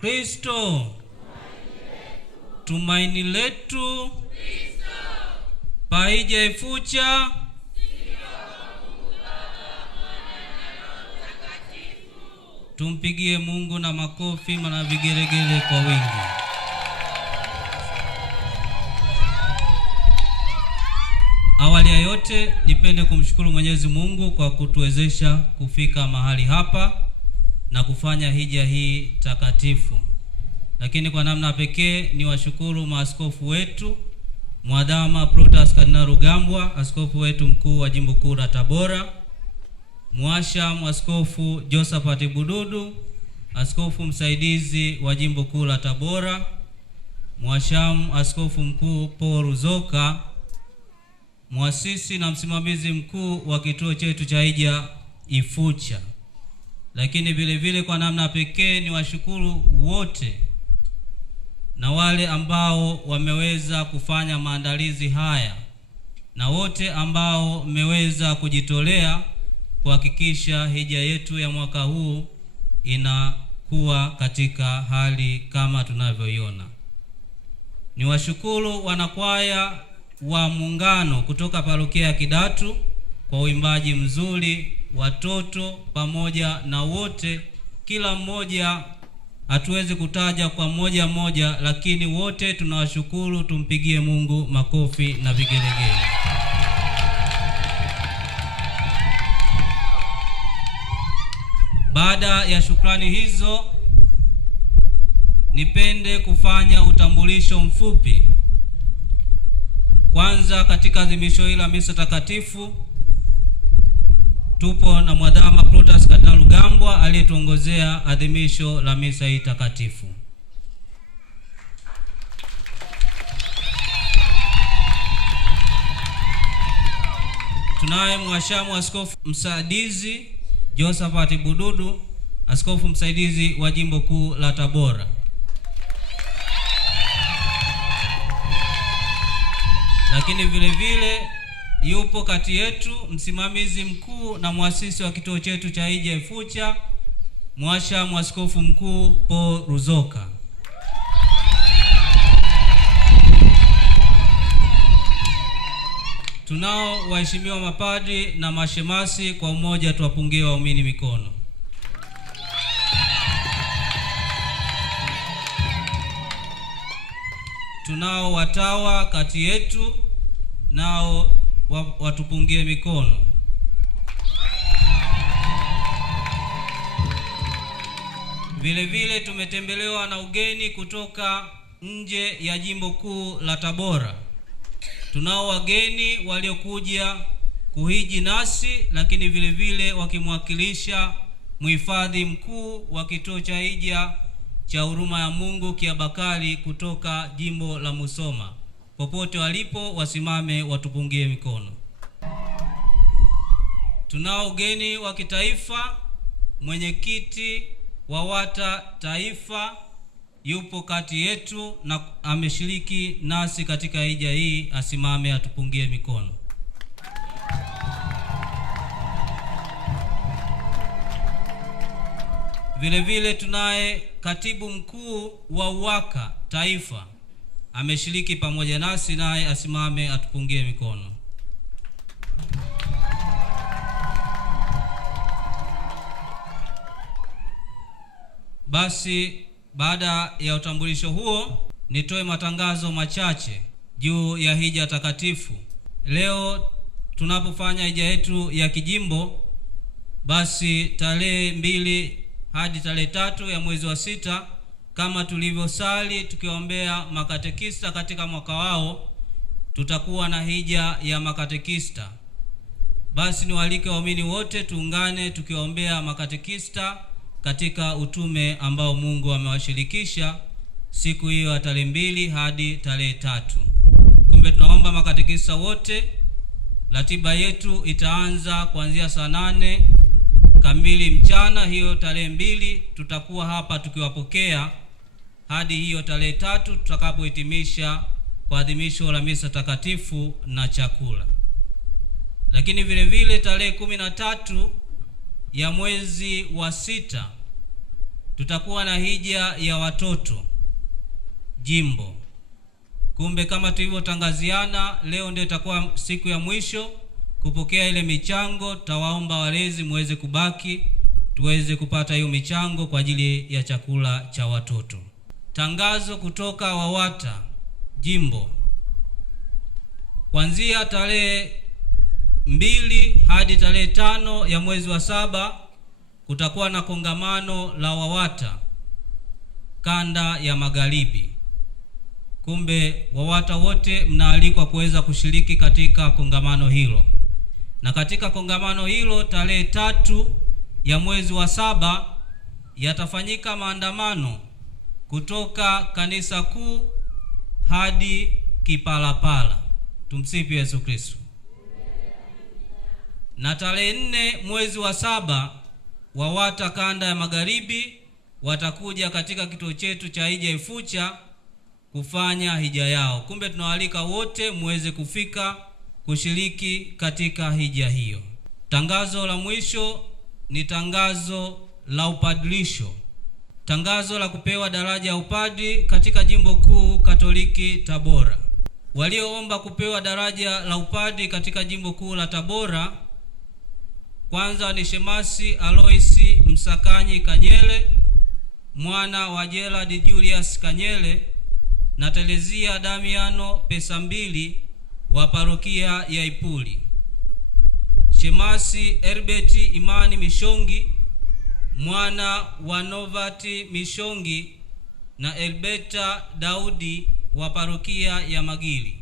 Kristo tumaini letu. Paija Ifucha. Tumpigie Mungu na makofi na vigelegele kwa wingi. Awali ya yote nipende kumshukuru Mwenyezi Mungu kwa kutuwezesha kufika mahali hapa na kufanya hija hii takatifu. Lakini kwa namna pekee ni washukuru maaskofu wetu, Mwadhama Protas Kardinali Rugambwa, askofu wetu mkuu wa Jimbo Kuu la Tabora, Mwashamu Askofu Josephat Bududu, askofu msaidizi wa Jimbo Kuu la Tabora, Mwashamu Askofu Mkuu Paul Ruzoka, muasisi na msimamizi mkuu wa kituo chetu cha hija Ifucha. Lakini vile vile kwa namna pekee ni washukuru wote na wale ambao wameweza kufanya maandalizi haya na wote ambao mmeweza kujitolea kuhakikisha hija yetu ya mwaka huu inakuwa katika hali kama tunavyoiona. Ni washukuru wanakwaya wa Muungano kutoka parokia ya Kidatu kwa uimbaji mzuri, watoto pamoja na wote, kila mmoja hatuwezi kutaja kwa moja, lakini wote tunawashukuru. Tumpigie Mungu makofi na vigelegele. Baada ya shukrani hizo, nipende kufanya utambulisho mfupi. Kwanza, katika adhimisho hili la misa takatifu tupo na Mwadhama Protas Kardinali Rugambwa aliyetuongozea adhimisho la misa hii takatifu. Tunaye Mwashamu Askofu msaidizi Josephat Bududu, askofu msaidizi wa Jimbo Kuu la Tabora. Lakini vile vile yupo kati yetu msimamizi mkuu na muasisi wa kituo chetu cha hija Ifucha, Mwashamu Askofu Mkuu Paul Ruzoka. Tunao waheshimiwa mapadri na mashemasi, kwa umoja tuwapungie waumini mikono. Tunao watawa kati yetu, nao watupungie mikono. Vile vile tumetembelewa na ugeni kutoka nje ya Jimbo Kuu la Tabora. Tunao wageni waliokuja kuhiji nasi, lakini vile vile wakimwakilisha mhifadhi mkuu wa kituo cha hija cha Huruma ya Mungu Kiabakari kutoka Jimbo la Musoma. Popote walipo wasimame watupungie mikono. Tunao ugeni wa kitaifa, mwenyekiti wa WATA Taifa yupo kati yetu na ameshiriki nasi katika hija hii, asimame atupungie mikono. Vile vile tunaye katibu mkuu wa UWAKA Taifa ameshiriki pamoja nasi, naye asimame atupungie mikono. Basi baada ya utambulisho huo, nitoe matangazo machache juu ya hija takatifu. Leo tunapofanya hija yetu ya kijimbo, basi tarehe 2 hadi tarehe 3 ya mwezi wa 6, kama tulivyosali tukiombea makatekista katika mwaka wao, tutakuwa na hija ya makatekista. Basi niwaalike waumini wote tuungane tukiombea makatekista katika utume ambao Mungu amewashirikisha siku hiyo ya tarehe 2 hadi tarehe 3. Kumbe tunaomba makatekista wote. Ratiba yetu itaanza kuanzia saa 8 kamili mchana hiyo tarehe 2, tutakuwa hapa tukiwapokea hadi hiyo tarehe 3 tutakapohitimisha kwa adhimisho la misa takatifu na chakula. Lakini vile vile tarehe 13 ya mwezi wa 6 tutakuwa na hija ya watoto jimbo. Kumbe kama tulivyotangaziana, leo ndio itakuwa siku ya mwisho kupokea ile michango. Tawaomba walezi muweze kubaki tuweze kupata hiyo michango kwa ajili ya chakula cha watoto. Tangazo kutoka WAWATA jimbo. Kuanzia tarehe 2 hadi tarehe 5 ya mwezi wa 7 kutakuwa na kongamano la WAWATA kanda ya magharibi. Kumbe WAWATA wote mnaalikwa kuweza kushiriki katika kongamano hilo. Na katika kongamano hilo tarehe 3 ya mwezi wa 7 yatafanyika maandamano kutoka kanisa kuu hadi Kipalapala. Tumsifu Yesu Kristo. Na tarehe 4 mwezi wa 7 WAWATA kanda ya magharibi watakuja katika kituo chetu cha hija Ifucha kufanya hija yao. Kumbe tunawaalika wote muweze kufika kushiriki katika hija hiyo. Tangazo la mwisho ni tangazo la upadilisho. Tangazo la kupewa daraja ya upadri katika Jimbo Kuu Katoliki Tabora. Walioomba kupewa daraja la upadri katika Jimbo Kuu la Tabora, kwanza ni Shemasi Aloisi Msakanyi Kanyele, mwana wa Gerald Julius Kanyele, na Telezia Damiano Pesambili wa parokia ya Ipuli. Shemasi Herbeti Imani Mishongi, mwana wa Novati Mishongi na Elbeta Daudi wa parokia ya Magili.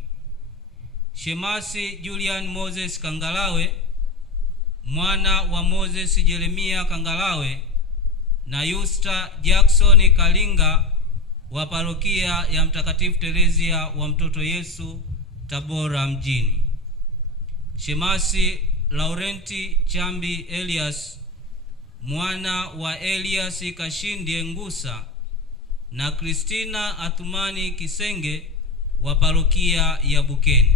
Shemasi Julian Moses Kangalawe, mwana wa Moses Jeremia Kangalawe na Yusta Jackson Kalinga wa parokia ya Mtakatifu Terezia wa Mtoto Yesu Tabora mjini. Shemasi Laurenti Chambi Elias, mwana wa Elias Kashindie Ngusa na Kristina Athumani Kisenge wa parokia ya Bukeni.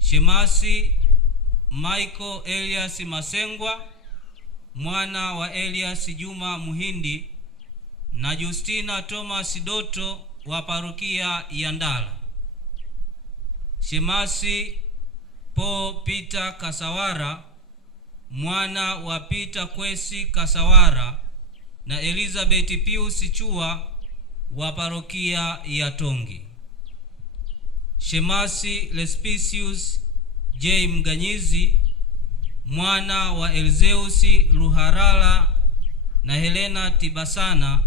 Shemasi Michael Elias Masengwa, mwana wa Elias Juma Muhindi na Justina Thomas Doto wa parokia ya Ndala. Shemasi Paul Peter Kasawara, mwana wa Peter Kwesi Kasawara na Elizabeth Pius Chua wa parokia ya Tongi. Shemasi Lespicius J. Mganyizi, mwana wa Elzeusi Luharala na Helena Tibasana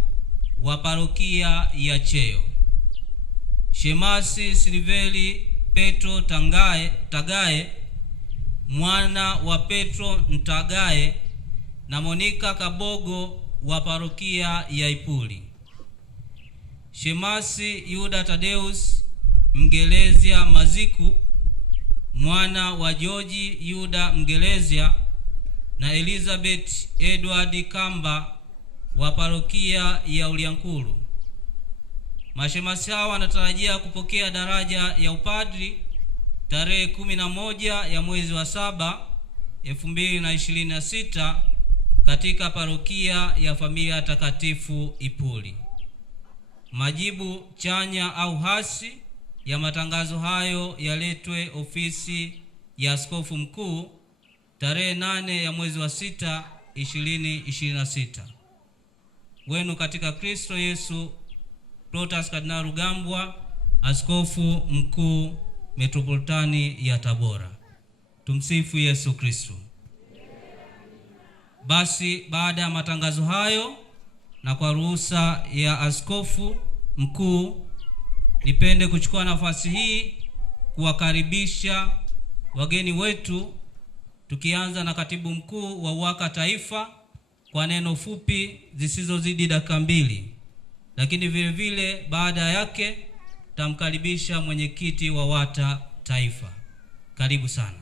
wa parokia ya Cheo. Shemasi Silveli Petro Tagae, mwana wa Petro Ntagae na Monika Kabogo wa parokia ya Ipuli. Shemasi Yuda Tadeus Mgelezia Maziku, mwana wa George Yuda Mgelezia na Elizabeth Edward Kamba wa parokia ya Uliankuru. Mashemasi hawa wanatarajia kupokea daraja ya upadri tarehe 11 ya mwezi wa 7 2026 katika parokia ya Familia Takatifu Ipuli. Majibu chanya au hasi ya matangazo hayo yaletwe ofisi ya Askofu Mkuu tarehe 8 ya mwezi wa 6 2026. Wenu katika Kristo Yesu, Protas Kardinali Rugambwa, Askofu Mkuu Metropolitani ya Tabora. Tumsifu Yesu Kristo. Basi baada ya matangazo hayo na kwa ruhusa ya Askofu Mkuu, nipende kuchukua nafasi hii kuwakaribisha wageni wetu, tukianza na Katibu Mkuu wa UWAKA Taifa kwa neno fupi zisizozidi dakika 2. Lakini vile vile baada yake tamkaribisha mwenyekiti wa WAWATA Taifa. Karibu sana.